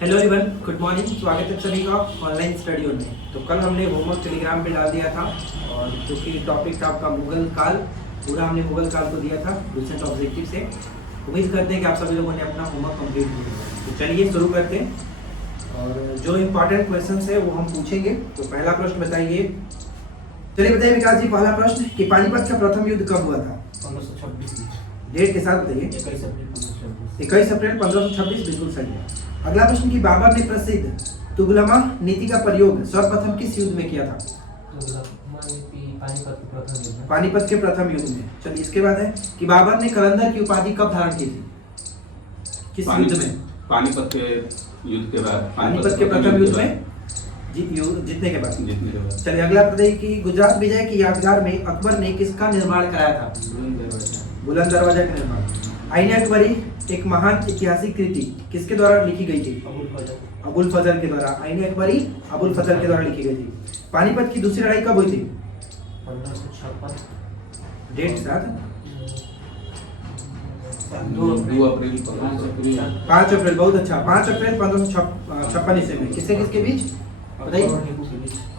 Hello everyone, good morning. स्वागत है सभी का ऑनलाइन स्टडी में। तो कल हमने होमवर्क टेलीग्राम पे डाल दिया था और जो कि टॉपिक था आपका मुगल काल, पूरा हमने मुगल काल को दिया था रिसेंट ऑब्जेक्टिव से। उम्मीद करते हैं कि आप सभी लोगों ने अपना होमवर्क कंप्लीट किया। तो चलिए शुरू करते हैं और जो इम्पोर्टेंट क्वेश्चन है वो हम पूछेंगे। तो पहला प्रश्न बताइए, चलिए बताइए विकास जी, पहला प्रश्न कि पानीपत का प्रथम युद्ध कब हुआ था? 1526। डेट के साथ बताइए। 21 अप्रैल 1526। 21 अप्रैल 1526, बिल्कुल सही है। अगला प्रश्न कि बाबर ने प्रसिद्ध तुगलमा नीति का प्रयोग सर्वप्रथम किस युद्ध में किया था? पानीपत के प्रथम युद्ध में। चलिए इसके बाद है कि बाबर ने कलंदर की उपाधि कब धारण की थी? किस युद्ध में? पानीपत के युद्ध के बाद। पानीपत के प्रथम युद्ध में जीतने के बाद। चलिए अगला बताइए कि गुजरात विजय की यादगार में अकबर ने किसका निर्माण कराया था? बुलंद दरवाजा का निर्माण। आईने अकबरी एक महान ऐतिहासिक कृति किसके द्वारा लिखी गई थी? अबुल फजल के द्वारा। आईने अकबरी अबुल फजल के द्वारा लिखी गई थी। पानीपत की दूसरी लड़ाई कब हुई थी? 1556। डेट साथ 2 अप्रैल 5 अप्रैल। बहुत अच्छा, 5 अप्रैल 1556 ईस्वी में। किससे किसके बीच बताइए?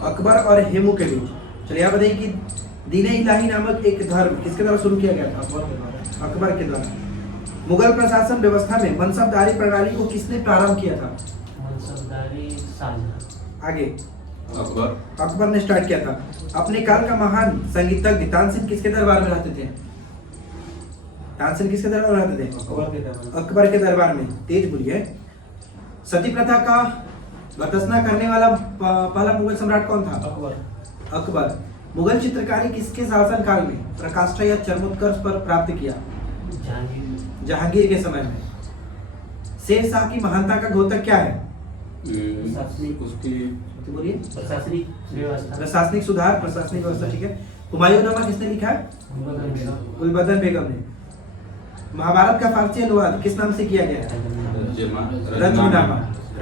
अकबर और हेमू के बीच। चलिए आप बताइए कि दीन इलाही नामक एक धर्म किसके द्वारा शुरू किया गया था? अकबर के द्वारा। मुगल प्रशासन व्यवस्था में मनसबदारी प्रणाली को किसने प्रारंभ किया था? मनसबदारी शाहजहां। आगे अकबर ने स्टार्ट किया था। अपने काल का महान संगीतज्ञ तानसेन किसके दरबार में रहते थे? तानसेन किसके दरबार में रहते थे? अकबर के दरबार में। तेज बोलिए। सती प्रथा का बरतसना करने वाला पहला मुगल सम्राट कौन था? अकबर। मुगल चित्रकारी किसके शासन काल में प्रकाष्ठा या चरमोत्कर्ष पर प्राप्त किया? जहांगीर के समय में। शेर शाह की महानता का द्योतक क्या है? उसकी बोलिए। प्रशासनिक सुधार, प्रशासनिक व्यवस्था। ठीक है। हुमायूंनामा किसने लिखा है? गुलबदन बेगम ने। महाभारत का फारसी अनुवाद किस नाम से किया गया है?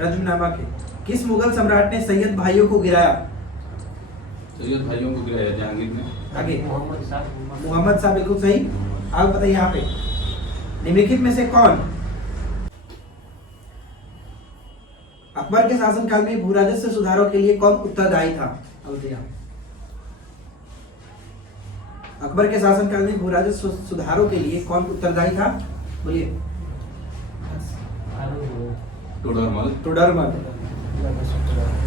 रज्मनामा के। किस मुगल सम्राट ने सैयद भाइयों को गिराया? सैयद भाइयों को गिराया जहांगीर ने। आगे मोहम्मद शाह, बिल्कुल सही। आप बताइए यहाँ पे निम्नलिखित में से कौन अकबर के शासनकाल में भू राजस्व सुधारों के लिए कौन उत्तरदायी था? अब बताइए। अकबर के शासनकाल में भू राजस्व सुधारों के लिए कौन उत्तरदायी था? बोलिए। टोडरमल।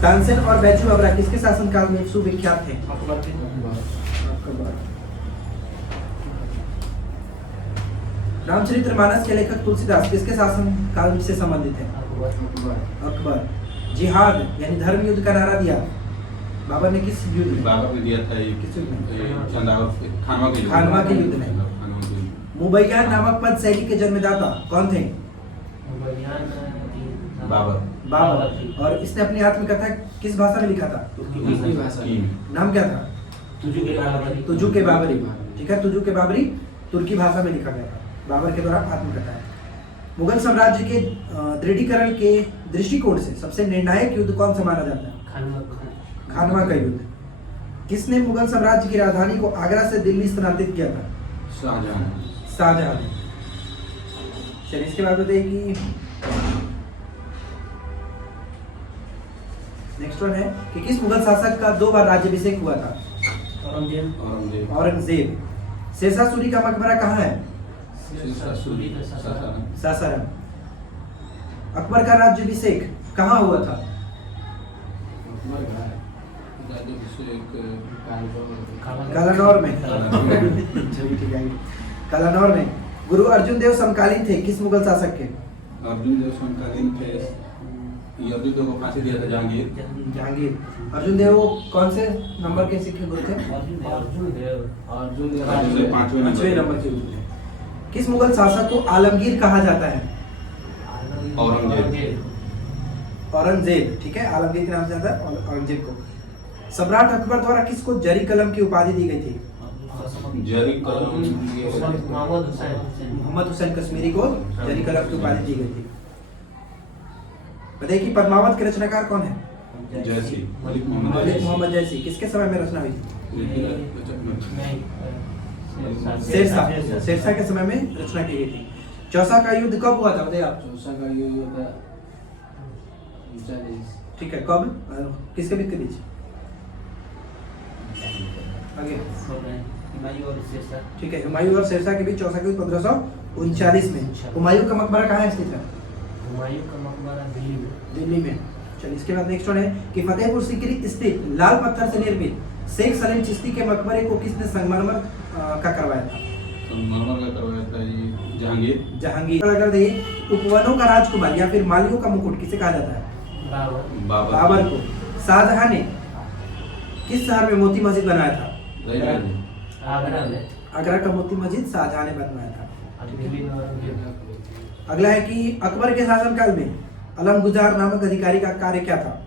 तानसेन और बैजू बावरा किसके शासनकाल में सुविख्यात थे? अकबर। रामचरितमानस के लेखक तुलसीदास किसके शासन काल से संबंधित है? अकबर। जिहाद यानी धर्म युद्ध का नारा दिया बाबर ने किस युद्ध में? बाबर ने दिया था किस युद्ध में? खानवा के युद्ध में। मुबैयान नामक पद शैली के जन्मदाता कौन थे? बाबर। और इसने अपनी आत्मकथा किस भाषा में लिखा था? नाम क्या था? तुजु के बाबरी। ठीक है, तुजु के बाबरी तुर्की भाषा में लिखा गया था। बाबर के द्वारा आत्मकथा है। मुगल साम्राज्य के दृढ़ीकरण के दृष्टिकोण से सबसे निर्णायक युद्ध कौन सा माना जाता है? खानवा का युद्ध। किसने मुगल साम्राज्य की राजधानी को आगरा से दिल्ली स्थानांतरित किया था? शाहजहां ने। चलिए इसके बाद बताइए कि नेक्स्ट वन है कि किस मुगल शासक का 2 बार राज्याभिषेक हुआ था? औरंगजेब। शेरशाह सूरी का मकबरा कहाँ है? सासाराम। अकबर का राज्याभिषेक कहाँ हुआ था? कलानौर में। कलानौर में। गुरु अर्जुन देव समकालीन थे किस मुगल शासक के? अर्जुन देव समकालीन थे, अर्जुन देव को फांसी दिया था जहांगीर। अर्जुन देव कौन से नंबर के सिख गुरु थे? अर्जुन देव 5वें नंबर के गुरु थे। किस मुगल शासक को आलमगीर कहा जाता है? औरंगजेब। ठीक है, आलमगीर के नाम से आता है औरंगजेब को। सम्राट अकबर द्वारा किसको जरी कलम की उपाधि दी गई थी? मोहम्मद हुसैन कश्मीरी को जरी कलम की उपाधि दी गई थी। बताइए कि पद्मावत के रचनाकार कौन है? मलिक मोहम्मद जैसी। किसके समय में रचना हुई थी? शेरशाह के समय में रचना की गई थी। चौसा का युद्ध कब हुआ था बताइए आप? चौसा का युद्ध ठीक है, कब और किसके बीच के बीच? आगे हुमायूं और शेरशाह। ठीक है, हुमायूं और शेरशाह के बीच 1439 में। हुमायूं का मकबरा कहाँ स्थित है? हुमायूं का मकबरा दिल्ली में। दिल्ली में। चलिए इसके बाद नेक्स्ट वन है कि फतेहपुर सीकरी स्थित लाल पत्थर से निर्मित शेख सलीम चिश्ती के मकबरे को किसने संगमरमर का करवाया था? संगमरमर का करवाया था ये जहांगीर। जहांगीर। अगर देखिए उपवनों का राजकुमार या फिर मालियों का मुकुट किसे कहा जाता है? बाबर को। शाहजहां ने किस शहर में मोती मस्जिद बनाया था? आगरा में। आगरा का मोती मस्जिद शाहजहां ने बनवाया था। दिल्ली में। अगला है कि अकबर के शासनकाल में अलमगुजार नामक अधिकारी का कार्य क्या था?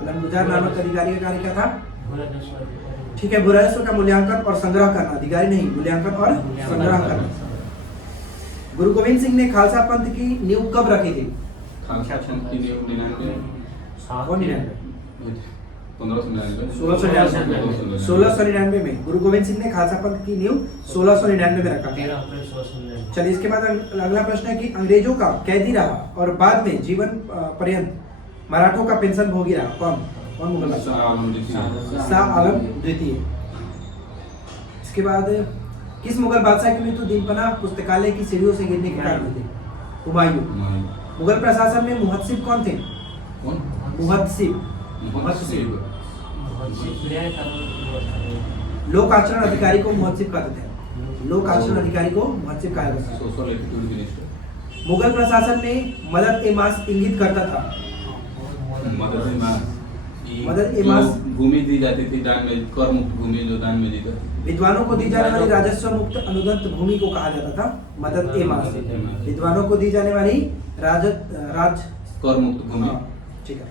अलमगुजार नामक अधिकारी का कार्य क्या था? ठीक है, भूराजस्व का मूल्यांकन और संग्रह करना, अधिकारी नहीं, मूल्यांकन और संग्रह करना। गुरु गोविंद सिंह ने खालसा पंथ की नींव कब रखी थी? खालसा पंथ की नींव 1699 में गुरु गोविंद सिंह ने खालसा पंथ की नींव 1699 में रखा था। चलिए इसके बाद अगला प्रश्न है कि अंग्रेजों का कैदी रहा और बाद में जीवन पर्यंत मराठों का पेंशन भोगी रहा कौन मुगल बादशाह? शाह आलम द्वितीय। इसके बाद किस मुगल बादशाह की मृत्यु दीनपना पुस्तकालय की सीढ़ियों से गिरने के कारण हुई? हुमायूं। मुगल प्रशासन में मुहत्सिब कौन थे? मुहत्सिब। लोक आचरण अधिकारी को मुहत्सिब कहते थे। लोक आचरण अधिकारी को मुहत्सिब कहा जाता है। मुगल प्रशासन में मदद ए मास इंगित करता था। मदद ए मास भूमि दी जाती थी दान में, कर मुक्त भूमि जो दान में दी जाती। विद्वानों को दी जाने वाली राजस्व मुक्त अनुदत्त भूमि को कहा जाता था मदद ए मास। विद्वानों को दी जाने वाली राज कर मुक्त भूमि। ठीक है।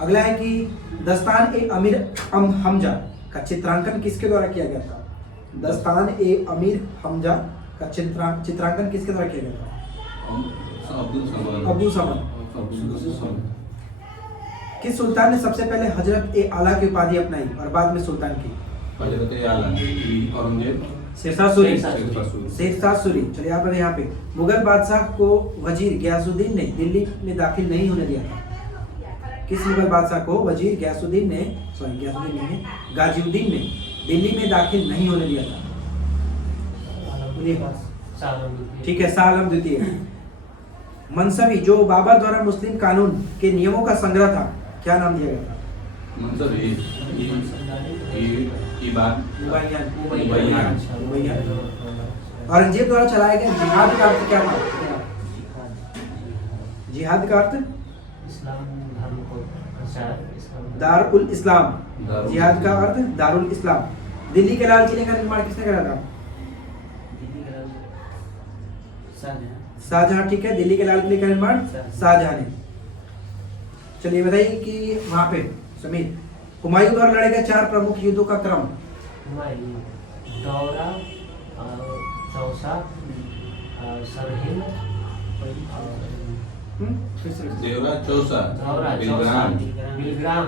अगला है कि दस्तान ए अमीर हमजा का चित्रांकन किसके द्वारा किया गया था? दस्तान ए अमीर हमजा का चित्रांकन किसके द्वारा किया गया था? अब्दुल समद। किस सुल्तान ने सबसे पहले हजरत ए आला की उपाधि अपनाई और बाद में सुल्तान की? हजरत ए आला औरंगजेब। शेरशाह सूरी। चलिए यहाँ पे मुगल बादशाह को वजीर गयासुद्दीन ने दिल्ली में दाखिल नहीं होने दिया था। किस मुगल बादशाह को वजीर गाजिउद्दीन ने दिल्ली में दाखिल नहीं होने दिया था? ठीक है, शाह आलम द्वितीय। मनसबी जो बाबर द्वारा मुस्लिम कानून के नियमों का संग्रह था, क्या नाम दिया गया था? औरंगजेब द्वारा चलाया गया जिहाद का अर्थ क्या था? जिहाद का अर्थ दारुल इस्लाम। जिहाद का अर्थ दारुल इस्लाम। दिल्ली के लाल किले का निर्माण किसने करा था? शाहजहां। ठीक है, दिल्ली के लाल किले का निर्माण शाहजहां ने। चलिए बताइए कि वहां पे समीर हुमायूं द्वारा लड़े गए 4 प्रमुख युद्धों का क्रम? दौरा, चौसा, सरहिंद, देवरा, चौसा, बिलग्राम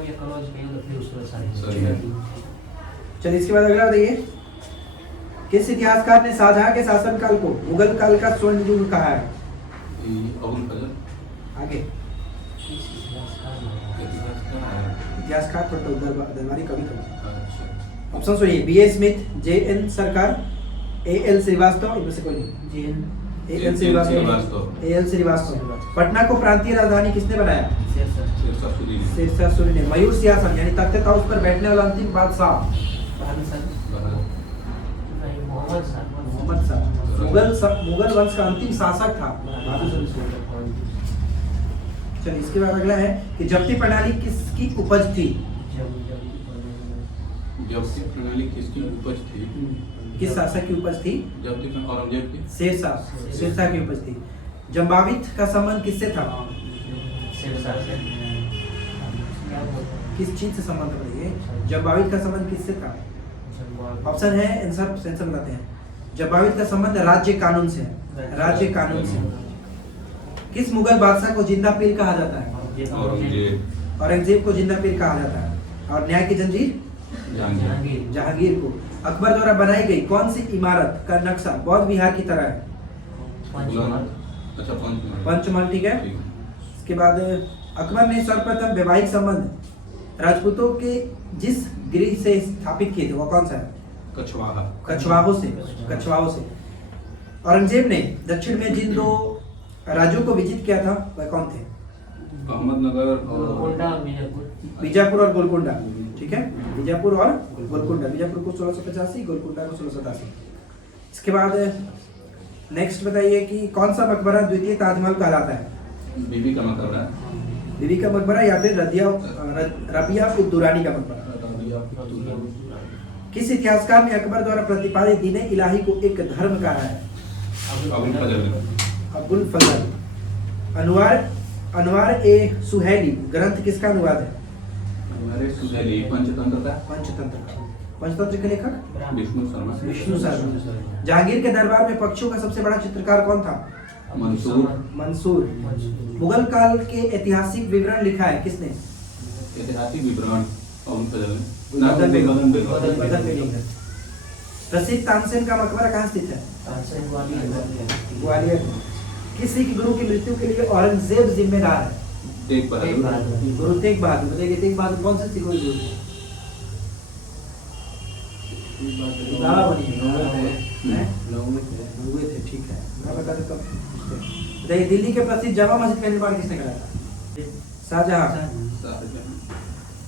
ये कनौज के युद्ध, फिर उसके बाद। चलिए इसके बाद अगला बताइए किस इतिहासकार ने शाहजहां के शासनकाल को मुगल काल का स्वर्ण युग कहा है? अबुल फजल। आगे इतिहासकार तो दरबारी कवि थे। ऑप्शन सुनिए, बी.ए. Smith, JN. सरकार, ए.एल. श्रीवास्तव, इनमें से कोई नहीं। ए.एल. श्रीवास्तव। पटना को प्रांतीय राजधानी किसने बनाया? शेरशाह सूरी ने। मयूर सिंहासन यानी तख्त ताउस पर बैठने वाला अंतिम बादशाह? मोहम्मद शाह। मुगल वंश का अंतिम शासक था। चलिए इसके बाद अगला है कि जब्ती प्रणाली किसकी उपज थी? जब्ती प्रणाली किसकी उपज थी? किस शासक की उपज थी? जब्ती औरंगजेब की। शेरशाह की उपज थी। जम्बावित का संबंध किससे था? किस चीज से संबंध बताइए? जम्बावित का संबंध किससे था? ऑप्शन है, आंसर सेंसर बताते हैं। जम्बावित का संबंध राज्य कानून से है। राज्य कानून से। किस मुगल बादशाह को जिंदा पीर कहा जाता है? औरंगजेब को जिंदा पीर कहा जाता है। और न्याय की जंजीर? जहांगीर को। अकबर द्वारा बनाई गई कौन सी इमारत का नक्शा बौद्ध विहार की तरह है? अच्छा पंचमहल। पंचमहल, ठीक है। ठीक। इसके बाद अकबर ने सर्वप्रथम वैवाहिक संबंध राजपूतों के जिस गृह से स्थापित किए थे वो कौन सा है? कछवाहा। कछवाहों से। कछवाहों से। औरंगजेब ने दक्षिण में जिन दो राज्यों को विजित किया था वह कौन थे? अहमदनगर और गोलकोंडा, बीजापुर। बीजापुर और गोलकुंडा, ठीक है। बीजापुर और गोलकुंडा। बीजापुर को 1685, गोलकुंडा को 1687। इसके बाद नेक्स्ट बताइए कि कौन सा मकबरा द्वितीय ताजमहल कहलाता है? बीबी का मकबरा। बीबी का मकबरा या फिर रबिया उद दुरानी का मकबरा? किस इतिहासकार ने अकबर द्वारा प्रतिपादित दीन इलाही को एक धर्म कहा है? अबुल फजल। अनवार ए सुहैली ग्रंथ किसका अनुवाद है? हमारे सुहैली पंचतंत्र का। पंचतंत्र का। पंचतंत्र के लेखक विष्णु शर्मा। विष्णु शर्मा। जहांगीर के दरबार में पक्षियों का सबसे बड़ा चित्रकार कौन था? मंसूर। मुगल काल के ऐतिहासिक विवरण लिखा है किसने? ऐतिहासिक विवरण अबुल फजल ने। बदल में लिखा है। प्रसिद्ध तानसेन का मकबरा कहाँ स्थित है? ग्वालियर। किस सिख गुरु की मृत्यु के लिए औरंगजेब जिम्मेदार है? तेग बहादुर। गुरु तेग बहादुर। बताइए तेग बहादुर कौन से सिख गुरु थे? बाबा बनिए। हुए थे, ठीक है। मैं बता देता हूँ। बताइए दिल्ली के प्रसिद्ध जामा मस्जिद का निर्माण किसने कराया था? शाहजहां।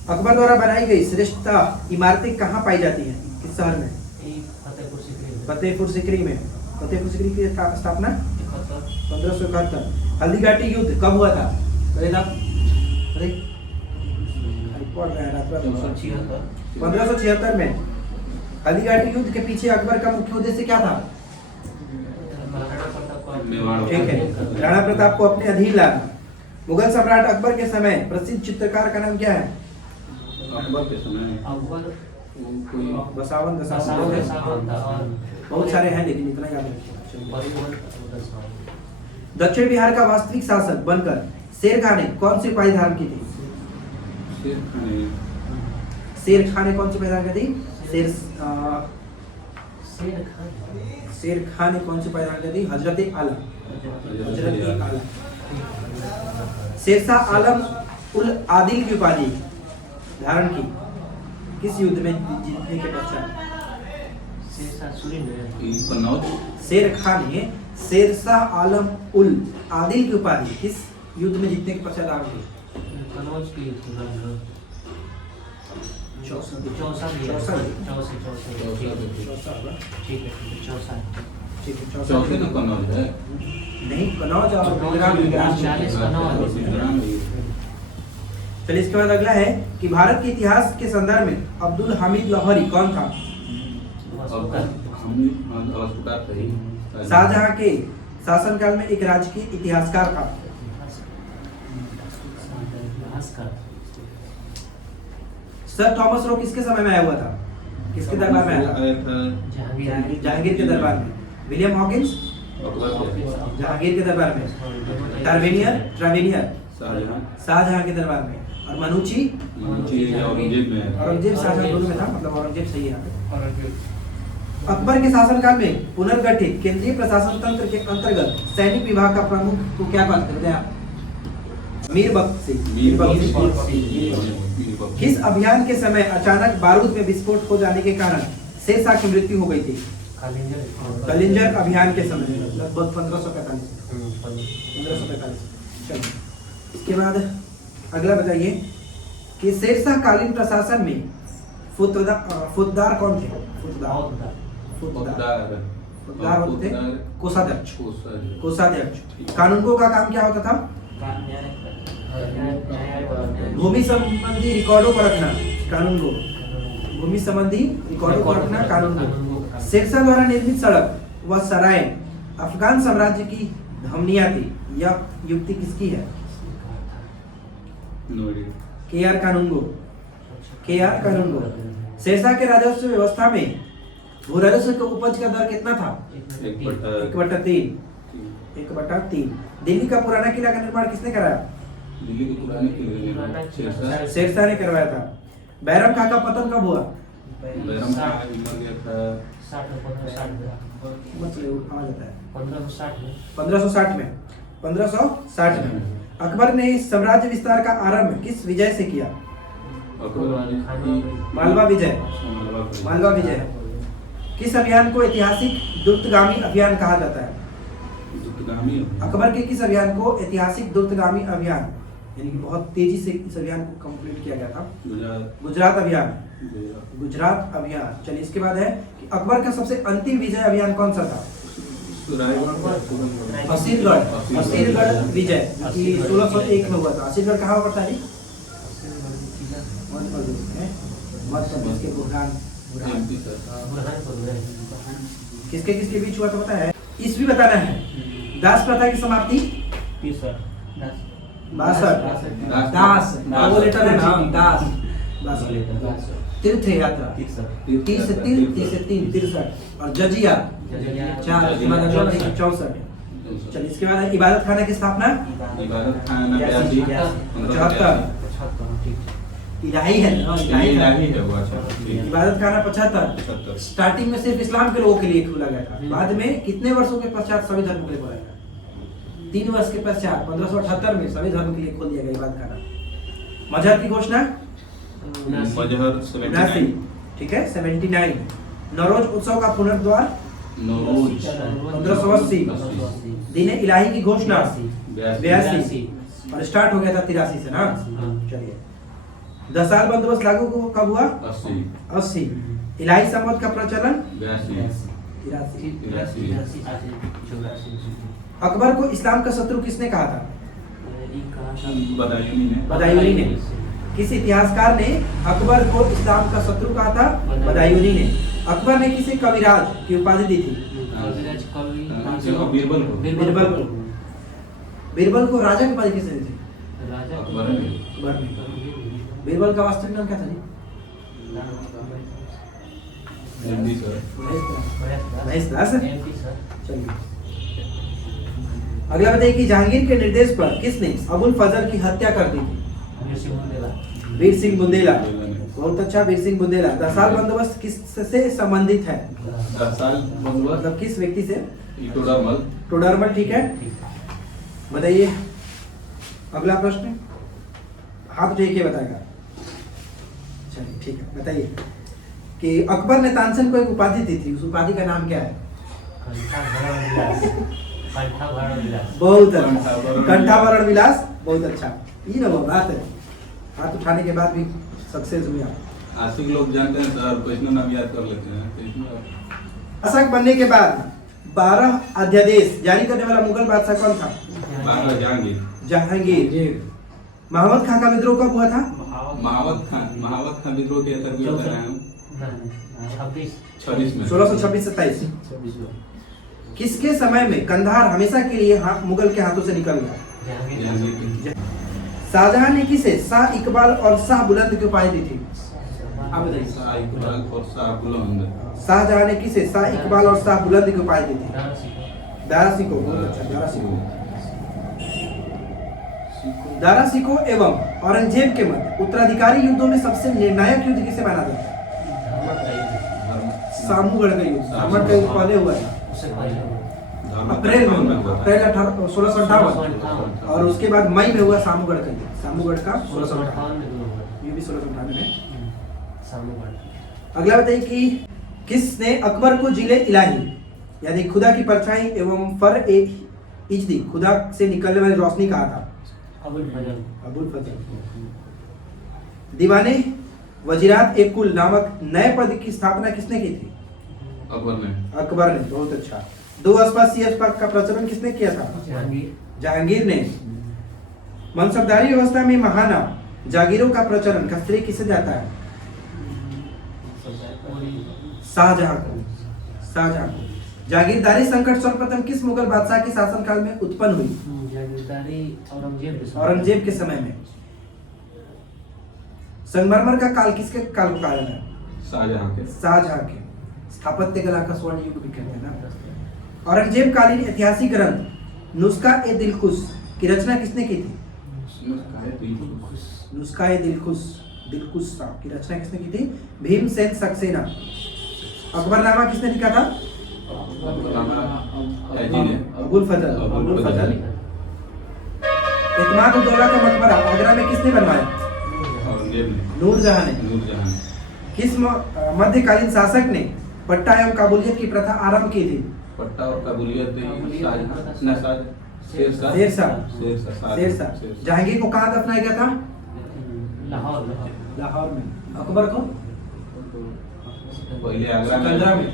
अकबर द्वारा बनाई गई श्रेष्ठता इमारतें कहाँ पाई जाती हैं? किस शहर में? फतेहपुर सीकरी में। फतेहपुर सीकरी की स्थापना 1571। हल्दीघाटी युद्ध कब हुआ था? 1576 में। हल्दीघाटी युद्ध के पीछे अकबर का मुख्य उद्देश्य क्या था? ठीक है, राणा प्रताप को अपने अधीन लाना। मुगल सम्राट अकबर के समय प्रसिद्ध चित्रकार का नाम क्या है? अकबर के समय कोई बसावन बहुत सारे हैं लेकिन इतना याद रखिए। दक्षिण बिहार का वास्तविक शासक बनकर शेर खान ने कौन सी उपाधि धारण की थी? शेर खान ने कौन सी उपाधि धारण की थी? शेर खान ने कौन सी उपाधि धारण की थी? हजरत आलम। हजरत आलम। शेरशाह आलम उल आदिल की उपाधि धारण की किस युद्ध में जीतने के पश्चात? शेर खान ने शेरशाह आलम उल आदिल की उपाधि किस युद्ध में जीतने के पश्चात धारण की? चौथे तो कन्नौज है। नहीं, कन्नौज और बेलगाम। चलिए इसके बाद अगला है कि भारत के इतिहास के संदर्भ में अब्दुल हामिद लाहौरी कौन था? शाहजहां के शासनकाल में एक राजकीय इतिहासकार था। सर थॉमस रो किसके समय में आया हुआ था? किसके दरबार में आया था? जहांगीर के दरबार में। विलियम हॉकिंस जहांगीर के दरबार में। ट्रावेनियर शाहजहां के दरबार में। और मनुची औरंगजेब शासक दोनों में था, मतलब औरंगजेब सही है। अकबर के शासनकाल में पुनर्गठित केंद्रीय प्रशासन तंत्र के अंतर्गत सैनिक विभाग का प्रमुख को क्या कहते हैं? मीर बख्शी। किस अभियान के समय अचानक बारूद में विस्फोट हो जाने के कारण शेरशाह की मृत्यु हो गई थी? कलिंजर अभियान के समय, लगभग 1545। चलो इसके बाद अगला बताइए कि शेरशाह कालीन प्रशासन में फौजदार कौन थे? फौजदार होते थे कोषाध्यक्ष। कानूनगो का काम क्या होता था? भूमि संबंधी रिकॉर्डों को रखना। कानूनगो भूमि संबंधी रिकॉर्डों को रखना कानूनगो। शेरशाह द्वारा निर्मित सड़क व सराय अफगान साम्राज्य की धमनियां थी। यह युक्ति किसकी है? के.आर. कानूनगो। शेरशाह के राजस्व व्यवस्था में भू राजस्व के उपज का दर कितना था? 1/3। दिल्ली का पुराना किला का निर्माण किसने कराया? दिल्ली के पुराने किले शेरशाह ने करवाया था। बैरम खां का पतन कब हुआ? बैरम खां मर गया था 1560 में। 1560 में। अकबर ने साम्राज्य विस्तार का आरंभ किस विजय से किया? मालवा विजय। मालवा विजय। किस अभियान को ऐतिहासिक द्रुतगामी अभियान कहा जाता है? अकबर के किस अभियान को ऐतिहासिक द्रुतगामी अभियान, यानी कि बहुत तेजी से इस अभियान को कंप्लीट किया गया था? गुजरात अभियान। गुजरात अभियान। चलिए, इसके बाद है कि अकबर का सबसे अंतिम विजय अभियान कौन सा था? असीरगढ़। असीरगढ़ विजय, कि 1601 में हुआ था। असीरगढ़ कहाँ पड़ता है? मध्य प्रदेश के बुरहान। किसके किसके बीच हुआ तो पता है? ईस्वी बताना है। दास प्रथा की समाप्ति? 62। दास, वो लेटर है ना, दास। तीर्थ यात्रा 30 से 3 63। और जजिया 4, 64। चलिए, इसके बाद इबादत खाना की स्थापना? इबादत खाना 75। इलाही है ना, इलाही है वो। अच्छा, इबादत खाना 75। स्टार्टिंग में सिर्फ इस्लाम के लोगों के लिए खोला गया था, बाद में कितने वर्षों के पश्चात सभी धर्मों के लिए खोला गया? 3 वर्ष के पश्चात 1578 में सभी धर्म के लिए खोल दिया गया इबादत खाना। मजहब की घोषणा? मजहर 79। ठीक है, 79। नौरोज उत्सव का पुनर्द्वार? 1580। दीन इलाही की घोषणा? 82। और स्टार्ट हो गया था 83 से ना। चलिए, 10 साल बंदोबस्त लागू कब हुआ? 80। इलाही संवत का प्रचलन? 83। अकबर को इस्लाम का शत्रु किसने कहा था? बदायूनी ने। किस इतिहासकार ने अकबर को इस्लाम का शत्रु कहा था? बदायूनी ने। अकबर ने किसे कविराज की उपाधि दी थी? बीरबल को राजा की उपाधि किसने दी थी? अकबर ने। बीरबल का वास्तविक नाम क्या था जी? चलिए, अगला बताइए कि जहांगीर के निर्देश पर किसने अबुल फजल की हत्या कर दी थी? वीर सिंह बुंदेला। बहुत अच्छा, वीर सिंह बुंदेला। 10 साल बंदोबस्त किससे संबंधित है? 10 साल बंदोबस्त मतलब किस व्यक्ति से? टोडरमल। ठीक है, बताइए। अगला प्रश्न हाथ उठा के बताएगा। चलिए, ठीक है, बताइए कि अकबर ने तानसेन को एक उपाधि दी थी, उस उपाधि का नाम क्या है? बहुत अच्छा, कंठाभरण विलास। बहुत अच्छा, ये ना वो बात है, हाथ उठाने के बाद भी सक्सेस हुआ। आशिक लोग जानते हैं सर, क्वेश्चन नाम याद कर लेते हैं। शासक बनने के बाद 12 अध्यादेश जारी करने वाला मुगल बादशाह कौन था? जहांगीर। महावत खां का विद्रोह कब हुआ था? महावत खान विद्रोह के अंतर्गत 26 में 1626-27। किसके समय में कंधार हमेशा के लिए मुगल के हाथों से निकल गया? शाहजहां ने किसे शाह इकबाल और शाह बुलंद की उपाधि दी थी? शाहजहां ने किसे शाह इकबाल और शाह बुलंद की उपाधि दी थी? दारा सिकोह। बहुत अच्छा, दारा सिकोह। दारा सिकोह एवं औरंगजेब के मध्य उत्तराधिकारी युद्धों में सबसे निर्णायक युद्ध किसे माना जाता है? सामूगढ़ का युद्ध। सामूगढ़ का युद्ध पहले हुआ था, अप्रैल में हुआ, अप्रैल 1658। और उसके बाद मई में हुआ सामूगढ़ का युद्ध। सामूगढ़ का 1658, ये भी 1658 में। अगला बताइए कि किसने अकबर को जिले इलाही यानी खुदा की परछाई एवं फर ए इजदी, खुदा से निकलने वाली रोशनी कहा था? अबुल फजल। दीवाने वजीरात एक कुल नामक नए पद की स्थापना किसने की थी? अकबर ने। बहुत अच्छा। 2 अस्पा सीएस पद का प्रचलन किसने किया था? जहांगीर ने। मनसबदारी व्यवस्था में महाना जागीरों का प्रचलन का श्रेय किसे जाता है? शाहजहां को। जागीरदारी संकट सर्वप्रथम किस मुगल बादशाह के शासनकाल में उत्पन्न हुई? औरंगजेब के समय में। संगमरमर का काल किसके काल को कहा जाता है? शाहजहां के। स्थापत्य कला का स्वर्ण युग भी कहते हैं ना। औरंगजेब कालीन ऐतिहासिक ग्रंथ नुस्खा ए दिलखुश की रचना किसने की थी? नुस्खा ए दिलखुश की रचना किसने की थी? भीमसेन सक्सेना। अकबरनामा किसने लिखा था? अबुल फजल। इत्माद-उद-दौला का मकबरा आगरा में किसने बनवाया? औरंगजेब ने। नूरजहां ने। नूरजहां ने। किस मध्यकालीन शासक ने पट्टा एवं काबूलियत की प्रथा आरंभ की थी? पट्टा और काबूलियत शेरशाह। जहांगीर को कहाँ दफनाया गया था? लाहौर में। अकबर को पहले आगरा सिकंदरा में।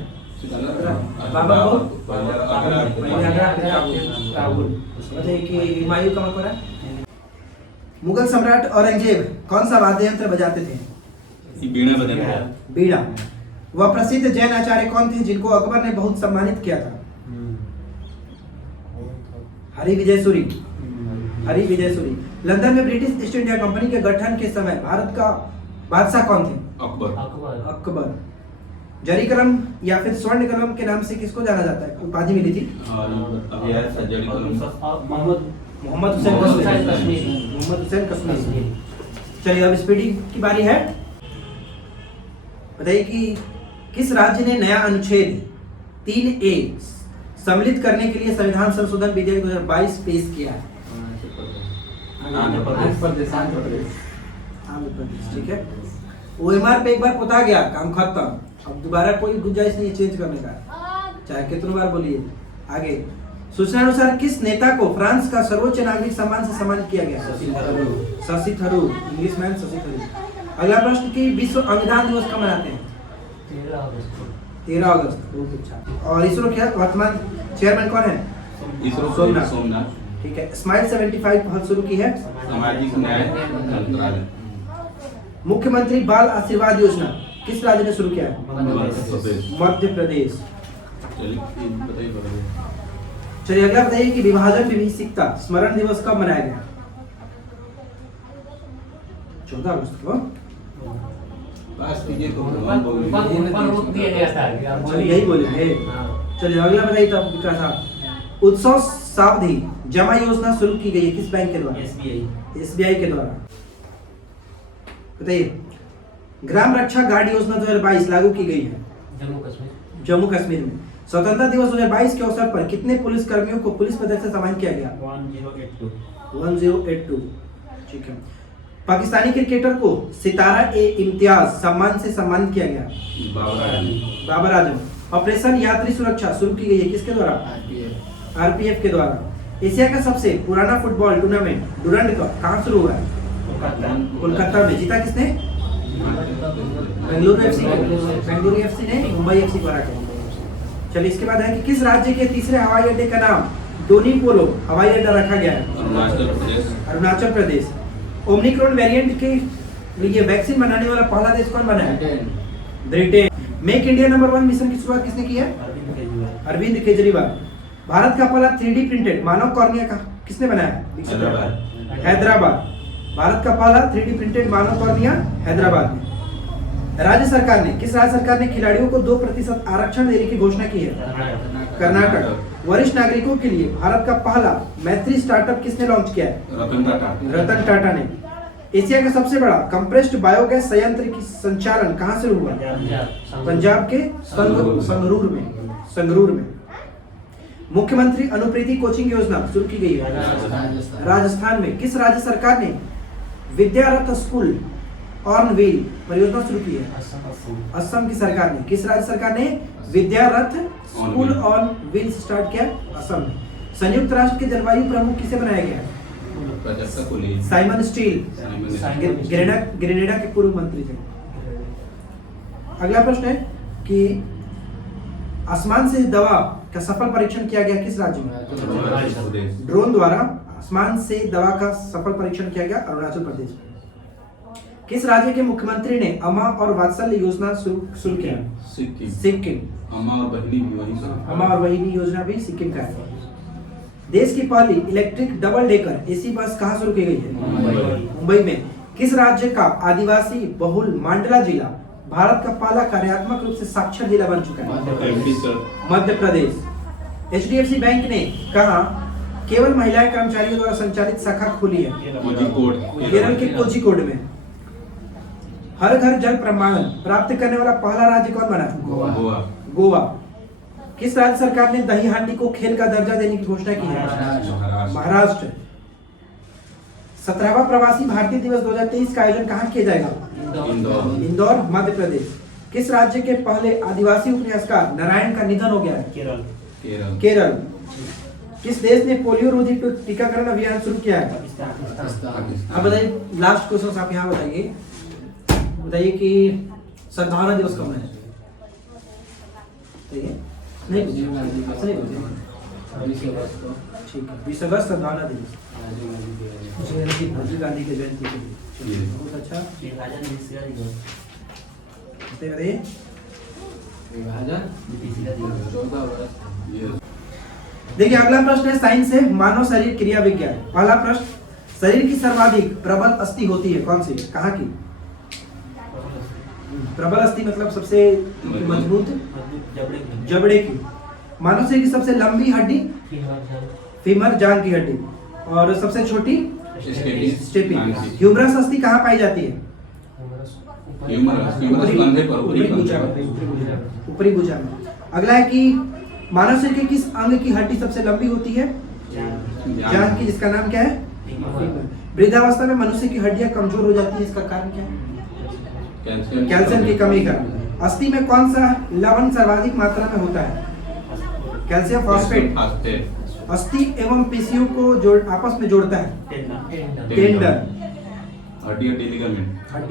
बाबर को पहले आगरा फिर काबुल। बताइए कि हुमायूं का मकबरा। मुगल सम्राट औरंगजेब कौन सा वाद्य यंत्र बजाते थे? बीड़ा बजाते। बीड़ा। वह प्रसिद्ध जैन आचार्य कौन थे जिनको अकबर ने बहुत सम्मानित किया था? हरि विजय सूरी। हरि विजय सूरी। लंदन में ब्रिटिश ईस्ट इंडिया कंपनी के गठन के समय भारत का बादशाह कौन थे? अकबर। अकबर। जरी कलम या फिर स्वर्ण कलम के नाम से किसको जाना जाता है? उपाधि मिली थी? मोहम्मद हुसैन कश्मीरी। चलिए अब स्पीडिंग की बारी है। बताइए कि किस राज्य ने नया अनुच्छेद 3A सम्मिलित करने के लिए संविधान संशोधन विधेयक 2022 पेश किया है? आंध्र प्रदेश। ठीक है। ओएमआर पे एक बार पोता गया, काम खत्म। अब दोबारा कोई गुंजाइश नहीं चेंज करने का, चाहे कितनी बार बोलिए। आगे सूचना अनुसार किस नेता को फ्रांस का सर्वोच्च नागरिक सम्मान से सम्मानित किया गया? शशि थरूर। English man Shashi Tharoor. अगला प्रश्न की विश्व अंगदान दिवस कब मनाते हैं? 13 अगस्त। बहुत अच्छा। और इसरो के वर्तमान चेयरमैन कौन है? इसरो सोमनाथ। ठीक है। स्माइल 75 पहल शुरू की है? सामाजिक न्याय मंत्रालय। मुख्यमंत्री बाल आशीर्वाद योजना किस राज्य ने शुरू किया है? मध्य प्रदेश। चलिए अगला बताइए कि विभाजन विभीषिकता स्मरण दिवस कब मनाया गया? 14 अगस्त को। यही बोलेंगे। चलिए अगला बताइए तब विकास साहब। उत्सव सावधि जमा योजना शुरू की गई है किस बैंक के द्वारा? एसबीआई के द्वारा। बताइए ग्राम रक्षा गार्ड योजना 2022 लागू की गई है जम्मू कश्मीर में। स्वतंत्रता दिवस 2022 के अवसर पर कितने पुलिस कर्मियों को पुलिस पदक से सम्मानित किया गया? 1082। ठीक है। पाकिस्तानी क्रिकेटर को सितारा ए इम्तियाज सम्मान से सम्मानित किया गया? बाबर आजम। ऑपरेशन यात्री सुरक्षा शुरू की गई है किसके द्वारा? आरपीएफ के द्वारा। एशिया का सबसे पुराना फुटबॉल टूर्नामेंट डुरंड कप कहाँ शुरू हुआ है? कोलकाता में। जीता किसने? बेंगलुरु एफसी ने मुंबई एफसी को हरा के। चलिए इसके बाद है कि किस राज्य के तीसरे हवाई अड्डे का नाम दोनी पोलो हवाई अड्डा रखा गया है? अरुणाचल प्रदेश। ओमिक्रॉन वेरिएंट के लिए वैक्सीन बनाने वाला पहला देश कौन बना है? Britain. Make India number 1 mission की शुरुआत किसने की है? अरविंद केजरीवाल। भारत का पहला 3D प्रिंटेड मानव कॉर्निया का किसने बनाया? हैदराबाद। भारत का पहला 3D प्रिंटेड मानव कॉर्निया हैदराबाद में। राज्य सरकार ने किस राज्य सरकार ने खिलाड़ियों को 2% आरक्षण देने की घोषणा की है? कर्नाटक। वरिष्ठ नागरिकों के लिए भारत का पहला मैत्री स्टार्टअप किसने लॉन्च किया है? रतन टाटा ने। एशिया का सबसे बड़ा कंप्रेस्ड बायोगैस संयंत्र की संचालन कहाँ से हुआ? पंजाब के संगरूर में। मुख्यमंत्री अनुप्रीति कोचिंग योजना शुरू की गई है राजस्थान में। किस राज्य सरकार ने विद्यारथ स्कूल ऑन व्हील परियोजना शुरू की है? असम की सरकार ने। किस राज्य सरकार ने विद्यारथ स्कूल ऑन व्हील स्टार्ट किया? असम में। संयुक्त राष्ट्र के जलवायु प्रमुख किसे बनाया गया है? Simon Stiell. ग्रेनेडा के पूर्व मंत्री थे। अगला प्रश्न है कि आसमान से दवा का सफल परीक्षण किया गया किस राज्य में? ड्रोन द्वारा आसमान से दवा का सफल परीक्षण किया गया अरुणाचल प्रदेश में। किस राज्य के मुख्यमंत्री ने अम्मा और वात्सल्य योजना शुरू किया? सिक्किम। अम्मा और बहिनी योजना भी सिक्किम का है। देश की पहली electric double decker AC bus कहाँ शुरू की गई है? मुंबई में। किस राज्य का आदिवासी बहुल मांडला जिला भारत का पहला कार्यात्मक रूप से साक्षर जिला बन चुका है? मध्य प्रदेश। HDFC बैंक ने कहा केवल महिला कर्मचारियों द्वारा संचालित शाखा खोली है? केरल के कोझिकोड में। हर घर जल प्रमाणन प्राप्त करने वाला पहला राज्य कौन बना? गोवा। किस राज्य सरकार ने दही हांडी को खेल का दर्जा देने की घोषणा की है? महाराष्ट्र। 17वां प्रवासी भारतीय दिवस 2023 का आयोजन कहाँ किया जाएगा? इंदौर, मध्य प्रदेश। किस राज्य के पहले आदिवासी उपन्यासकार नारायण का निधन हो गया है? केरल। किस देश ने पोलियो रोधी टीकाकरण अभियान शुरू किया है? अब बताइए, लास्ट क्वेश्चन आप यहाँ बताइए कि सद्भावना दिवस कब है? नहीं, 20 अगस्त सद्भावना दिवस, राजीव गांधी की जयंती के लिए। बहुत अच्छा। बताइए। देखिए अगला प्रश्न है साइंस से, मानव शरीर क्रिया विज्ञान। पहला प्रश्न, शरीर की सर्वाधिक प्रबल अस्थि होती है कौन सी? कहाँ की? प्रबल अस्थि मतलब सबसे मजबूत जबड़े की। मानव शरीर की सबसे लंबी हड्डी फीमर, जांग की हड्डी। और सबसे छोटी स्टेपिंग। ह्यूमरस अस्थि कहाँ पाई जाती है? ऊपरी भुजा में। अगला है कि मानव शरीर के किस अंग की हड्डी सबसे लंबी होती है? जांग की, जिसका नाम क्या है? वृद्धावस्था में मनुष्य की हड्डियां कमजोर हो जाती है, इसका कारण क्या है? कैल्शियम की कमी का। अस्थि में कौन सा लवण सर्वाधिक मात्रा में होता है? Calcium phosphate. अस्थि एवं पेशियों को आपस में जोड़ता है टेंडन। हड्डी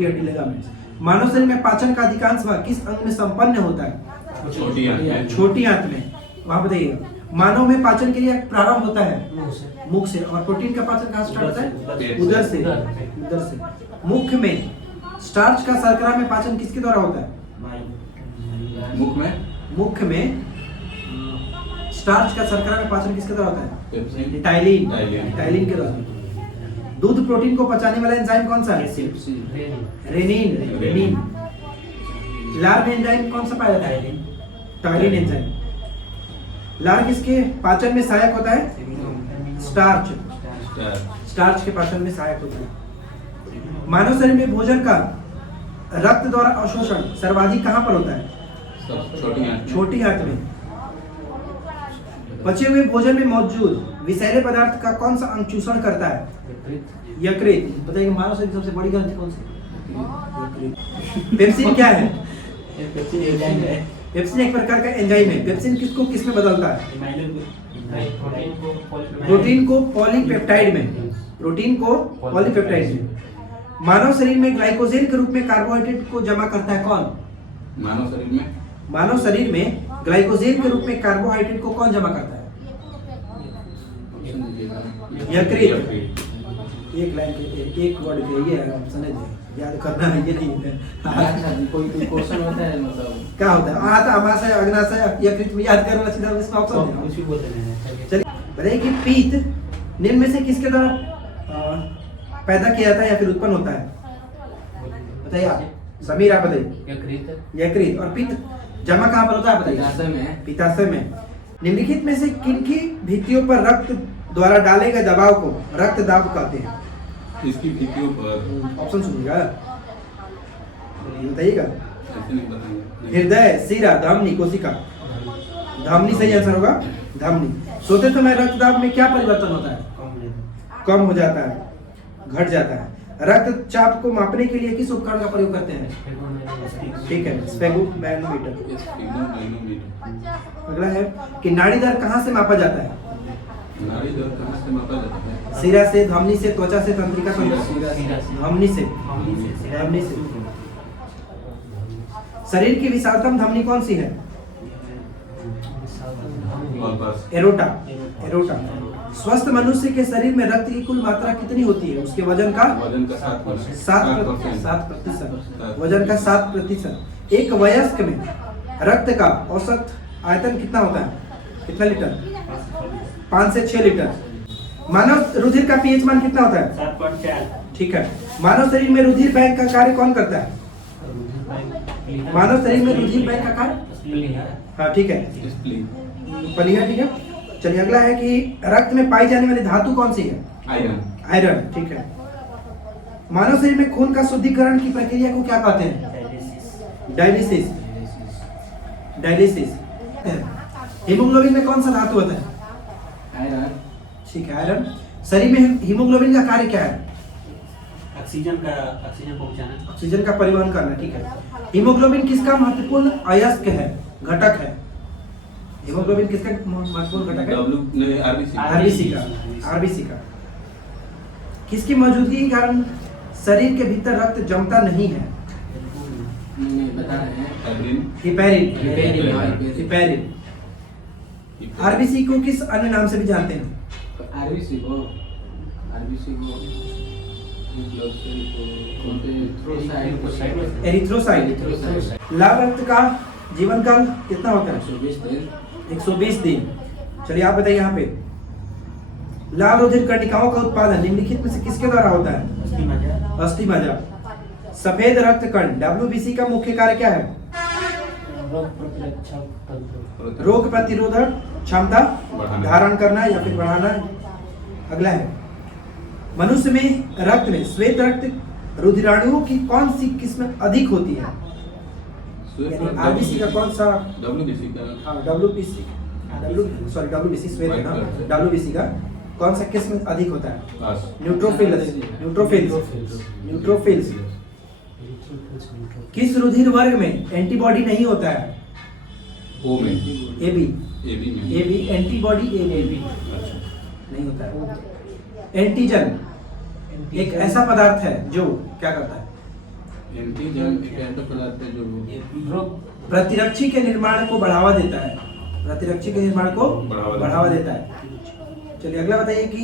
लिगामेंट। मानव शरीर में पाचन का अधिकांश भाग किस अंग में संपन्न होता है? छोटी आंत में। वहां बताइएगा। मानव में पाचन क्रिया प्रारंभ होता है मुख से, और प्रोटीन का पाचन कहाँ स्टार्ट होता है? उदर से। मुख में स्टार्च का शर्करा में पाचन किसके द्वारा होता है? मुख में स्टार्च का शर्करा में पाचन किसके द्वारा होता है? टाइलिन के द्वारा। दूध प्रोटीन को पचाने वाला एंजाइम कौन सा है? रेनिन। लार में एंजाइम कौन सा पाया जाता है? Ptyalin enzyme. लार किसके पाचन में सहायक होता है? स्टार्च के पाचन में सहायक होता है। मानव शरीर में भोजन का रक्त द्वारा अवशोषण सर्वाधिक कहां पर होता है? छोटी आंत में। बचे हुए भोजन में मौजूद विषैले पदार्थ का कौन सा अंग चूषण करता है? यकृत। बताइए मानव शरीर की सबसे बड़ी ग्रंथि कौन सी? पेप्सिन क्या है? पेप्सिन एक प्रकार का एंजाइम है। पेप्सिन किसको किस में बदलता है? प्रोटीन को पॉलीपेप्टाइड में। मानव शरीर में ग्लाइकोजेन के रूप में कार्बोहाइड्रेट को जमा करता है कौन? मानव शरीर में ग्लाइकोजेन के रूप में कार्बोहाइड्रेट को कौन जमा करता है? यकृत। एक लाइन के एक वर्ड के ये है, समझ याद करना है, ये नहीं है। कोई क्वेश्चन होता है मतलब क्या होता है? आता आमाशय, अग्नाशय, यकृत में याद करना सीधा इसका ऑप्शन है। कुछ भी बोलते हैं। चलिए बताइए कि पीत निम्न में से किसके द्वारा पैदा किया जाता है या फिर उत्पन्न होता है? बताइए आप, समीर आप बताइए। यकृत। और पित्त जमा कहाँ पर होता है बताइए? पित्ताशय में। निम्नलिखित में से किनकी भित्तियों पर रक्त द्वारा डाले गए दबाव को रक्त दाब कहते हैं? इसकी भित्तियों पर ऑप्शन सुनिएगा, बताइएगा। हृदय, शिरा, धमनी, कोशिका। धमनी सही आंसर होगा, धमनी। सोते समय रक्तदाब में क्या परिवर्तन होता है? कम हो जाता है, घट जाता है। रक्तचाप को मापने के लिए किस उपकरण का प्रयोग करते हैं? ठीक है, स्फेगोमैनोमीटर। अगला है कि नाड़ी दर कहाँ से मापा जाता है? सिरा से, धमनी से, त्वचा से, तंत्रिका से? धमनी से। शरीर की विशालतम धमनी कौन सी है? एरोटा। स्वस्थ मनुष्य के शरीर में रक्त की कुल मात्रा कितनी होती है? उसके वजन का 7%। वजन का 7%। एक वयस्क में रक्त का औसत आयतन कितना होता है? कितना लीटर? 5 से 6 लीटर। मानव रुधिर का पीएच मान कितना होता है? 7.4। ठीक है। मानव शरीर में रुधिर बैंक का कार्य कौन करता है? मानव शरीर में रुधिर बैंक का कार्य, हाँ ठीक है, पलिया। ठीक है। चलिए अगला है कि रक्त में पाई जाने वाली धातु कौन सी है? आयरन। ठीक है। मानव शरीर में खून का शुद्धिकरण की प्रक्रिया को क्या कहते हैं? डायलिसिस। हीमोग्लोबिन में कौन सा धातु होता है? आयरन। ठीक है, आयरन। शरीर में हीमोग्लोबिन का कार्य क्या है? ऑक्सीजन पहुंचाना। ऑक्सीजन का परिवहन करना, ठीक है। हीमोग्लोबिन किसका महत्वपूर्ण अयस्क है, घटक है? हीमोग्लोबिन किसका महत्वपूर्ण घटक है? आरबीसी का। किसकी मौजूदगी के कारण शरीर के भीतर रक्त जमता नहीं है? बता रहे हैं हिपैरिन। आरबीसी को किस अन्य नाम से भी जानते हैं? आरबीसी को एरिथ्रोसाइट। लाल रक्त का जीवन काल कितना होता है? 120 दिन। चलिए आप बताइए यहाँ पे, लाल रुधिर कर्णिकाओं का उत्पादन निम्नलिखित में से किसके द्वारा होता है? अस्थि-मज्जा। सफेद रक्त कण WBC का मुख्य कार्य क्या है? रोग प्रतिरोधक क्षमता धारण करना या फिर बढ़ाना। अगला है, मनुष्य में रक्त में श्वेत रक्त रुधिराणुओं की कौन सी किस्म अधिक होती है? यानी आरबीसी का कौन सा? WBC श्वेत है ना, WBC का कौन सा किस्म अधिक होता है? न्यूट्रोफिल्स। किस रुधिर वर्ग में एंटीबॉडी नहीं होता है? AB एंटीबॉडी AB नहीं होता है। एंटीजन एक ऐसा पदार्थ है जो क्या करता है? एंटीजन एक ऐसा पदार्थ है जो प्रतिरक्षी के निर्माण को बढ़ावा देता है। प्रतिरक्षी के निर्माण को बढ़ावा देता है। चलिए अगला बताइए कि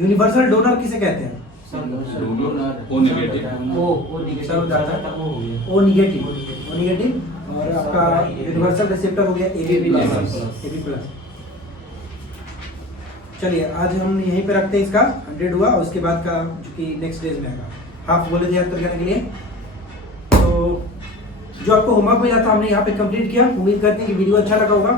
यूनिवर्सल डोनर किसे कहते हैं? O negative. O नेगेटिव और आपका यूनिवर्सल रिसेप्टर हो गया AB+। चलिए आज हम यहीं पे रखते हैं, इसका 100 हुआ और उसके बाद का जो कि नेक्स्ट डेज में आएगा। हाफ बोले थे याद करने के लिए। तो जो आपको होमवर्क मिला था हमने यहाँ पे कंप्लीट किया। उम्मीद करते हैं कि वीडियो अच्छा लगा होगा।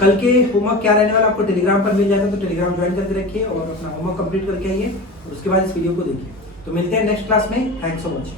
कल के होमवर्क क्या रहने वाला आपको टेलीग्राम पर मिल जाता है, तो टेलीग्राम ज्वाइन करके रखिए और अपना होमवर्क कंप्लीट करके आइए और उसके बाद इस वीडियो को देखिए। तो मिलते हैं नेक्स्ट क्लास में। Thanks for watching.